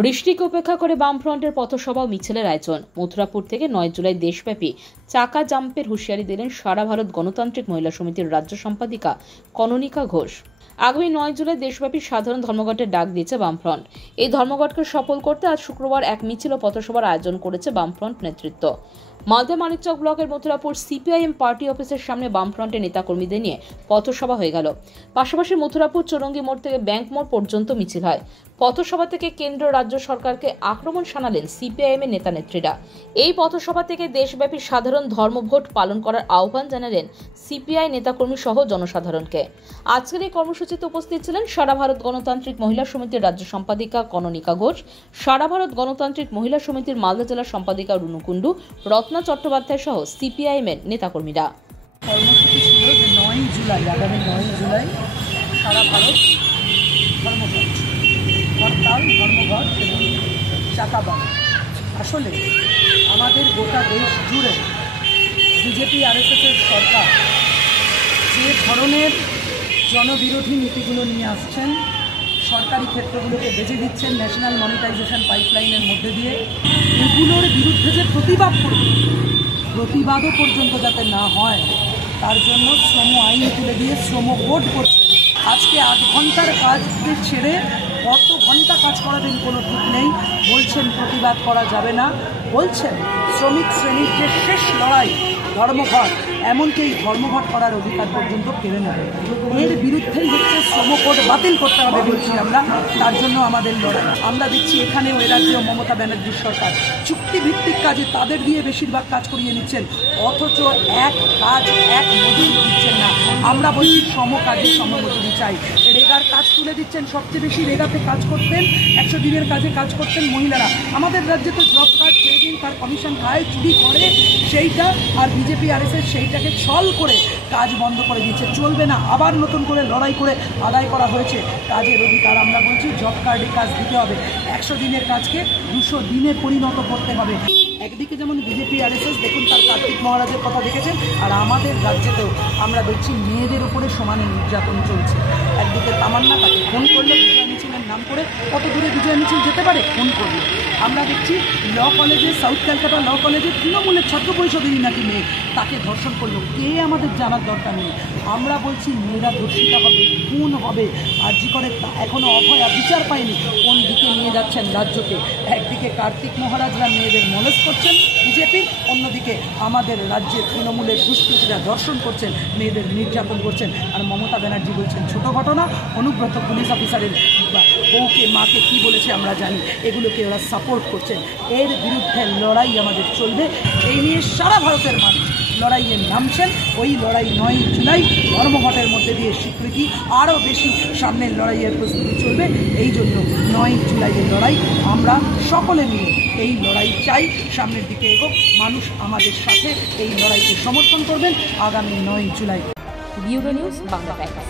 বৃষ্টিকে উপেক্ষা করে বামফ্রন্টের পথসভা ও মিছিলের আয়োজন। মথুরাপুর থেকে 9 জুলাই দেশব্যাপী চাকা জাম্পের হুঁশিয়ারি দিলেন সারা ভারত গণতান্ত্রিক মহিলা সমিতির রাজ্য সম্পাদিকা কননিকা ঘোষ। আগামী 9 জুলাই দেশব্যাপী সাধারণ ধর্মঘটের ডাক দিয়েছে বামফ্রন্ট। এই ধর্মঘটকে সফল করতে আজ শুক্রবার এক মিছিল ও পথসভার আয়োজন করেছে বামফ্রন্ট নেতৃত্ব। মালদা মানিকচক ব্লকের মথুরাপুর সিপিআইএম পার্টি অফিসের সামনে বামফ্রন্টের নেতাকর্মীদের নিয়ে পথসভা হয়ে গেল। পাশাপাশি মথুরাপুর চৌরঙ্গি মোড় থেকে ব্যাংক মোড় পর্যন্ত মিছিল হয়। পথসভা থেকে কেন্দ্র রাজ্য সরকারকে আক্রমণ শানালেন সিপিআইএম এর নেতা নেত্রীরা। এই পথসভা থেকে দেশব্যাপী সাধারণ ধর্মঘট পালন করার আহ্বান জানালেন সিপিআই নেতাকর্মী সহ জনসাধারণকে। আজকের এই কর্মসূচিতে উপস্থিত ছিলেন সারা ভারত গণতান্ত্রিক মহিলা সমিতির রাজ্য সম্পাদিকা কননিকা ঘোষ, সারা ভারত গণতান্ত্রিক মহিলা সমিতির মালদা জেলা সম্পাদিকা রুনু কুন্ডু, রত্না চট্টোপাধ্যায় সহ সিপিআইএম এর নেতাকর্মীরা। কর্মসূচি ছিল যে 9 জুলাই, আগামী 9 জুলাই সারা ভারত ধর্মঘট, হরতাল, ধর্মঘট এবং চাকা বন্ধ। আসলে আমাদের গোটা দেশ জুড়ে বিজেপি আরএসএসের সরকার যে ধরনের জনবিরোধী নীতিগুলো নিয়ে আসছেন, সরকারি ক্ষেত্রগুলোকে বেঁচে দিচ্ছেন ন্যাশনাল মনিটাইজেশন পাইপলাইনের মধ্যে দিয়ে, এগুলোর বিরুদ্ধে যে প্রতিবাদ করবে, প্রতিবাদও পর্যন্ত যাতে না হয় তার জন্য শ্রম আইন তুলে দিয়ে শ্রম কোড করছে। আজকে 8 ঘন্টার কাজ ছেড়ে কত ঘন্টা কাজ করাবেন কোনো ঠিক নেই। বলছেন প্রতিবাদ করা যাবে না, বলছেন শ্রমিক শ্রেণীর যে শেষ লড়াই ধর্মঘট, এমনকি এই ধর্মঘট করার অধিকার পর্যন্ত কেড়ে নেবে। এর বিরুদ্ধেই হচ্ছে শ্রম কোড বাতিল করতে হবে বলছি আমরা, তার জন্য আমাদের লড়াই। আমরা দেখছি এখানেও এ রাজ্যেও মমতা ব্যানার্জির সরকার চুক্তিভিত্তিক কাজে তাদের দিয়ে বেশিরভাগ কাজ করিয়ে নিচ্ছেন, অথচ এক কাজ এক মজুরি দিচ্ছেন না। আমরা বলছি সম কাজে সমমজুরি চাই। রেগার কাজ তুলে দিচ্ছেন, সবচেয়ে বেশি রেগাতে কাজ করতেন, 100 দিনের কাজে কাজ করতেন মহিলারা। আমাদের রাজ্যে তো জব কার্ড ট্রেডিং তার কমিশন খায়, চুরি করে সেইটা, আর বিজেপি আরএসএস সেইটাকে ছল করে কাজ বন্ধ করে দিচ্ছে। চলবে না, আবার নতুন করে লড়াই করে আদায় করা হয়েছে কাজের অধিকার। আমরা বলছি জব কার্ডে কাজ দিতে হবে, 100 দিনের কাজকে 200 দিনে পরিণত করতে হবে। একদিকে যেমন বিজেপি আরএসএস দেখুন তার কার্তিক মহারাজের কথা দেখেছেন, আর আমাদের রাজ্যেতেও আমরা দেখছি মেয়েদের উপরে সমানে নির্যাতন চলছে। একদিকে তামান্না, তাকে ফোন করলে বিজয় মিছিলের নাম করে কত দূরে বিজয় মিছিল যেতে পারে, ফোন করলে। আমরা দেখছি ল কলেজে, সাউথ ক্যালকাটা ল কলেজে তৃণমূলের ছাত্র পরিষদেরই নাকি মেয়ে, তাকে ধর্ষণ করলো। কে আমাদের জানার দরকার নেই। আমরা বলছি মেয়েরা ধর্ষিত হবে, খুন হবে, আর জি করে এখনও অভয়া বিচার পায়নি। কোন দিকে নিয়ে যাচ্ছেন রাজ্যকে? একদিকে কার্তিক মহারাজরা মেয়েদের মলেজ করছেন বিজেপির, অন্যদিকে আমাদের রাজ্যের তৃণমূলের দুষ্কৃতীরা ধর্ষণ করছেন, মেয়েদের নির্যাতন করছেন। আর মমতা ব্যানার্জি বলছেন ছোট ঘটনা। অনুব্রত পুলিশ অফিসারের বউকে, মাকে কি বলেছে আমরা জানি, এগুলোকে ওরা সাপোর্ট করছেন। এর বিরুদ্ধে লড়াই আমাদের চলবে। এই নিয়ে সারা ভারতের মানুষ লড়াইয়ে নামছেন। ওই লড়াই 9 জুলাই ধর্মঘটের মধ্যে দিয়ে স্বীকৃতি, আরও বেশি সামনের লড়াইয়ের প্রস্তুতি চলবে। এই জন্য 9 জুলাইয়ের লড়াই আমরা সকলে মিলে এই লড়াই চাই, সামনের দিকে এগোক মানুষ আমাদের সাথে, এই লড়াইকে সমর্থন করবেন আগামী 9 July. Bureau news Bangla Times.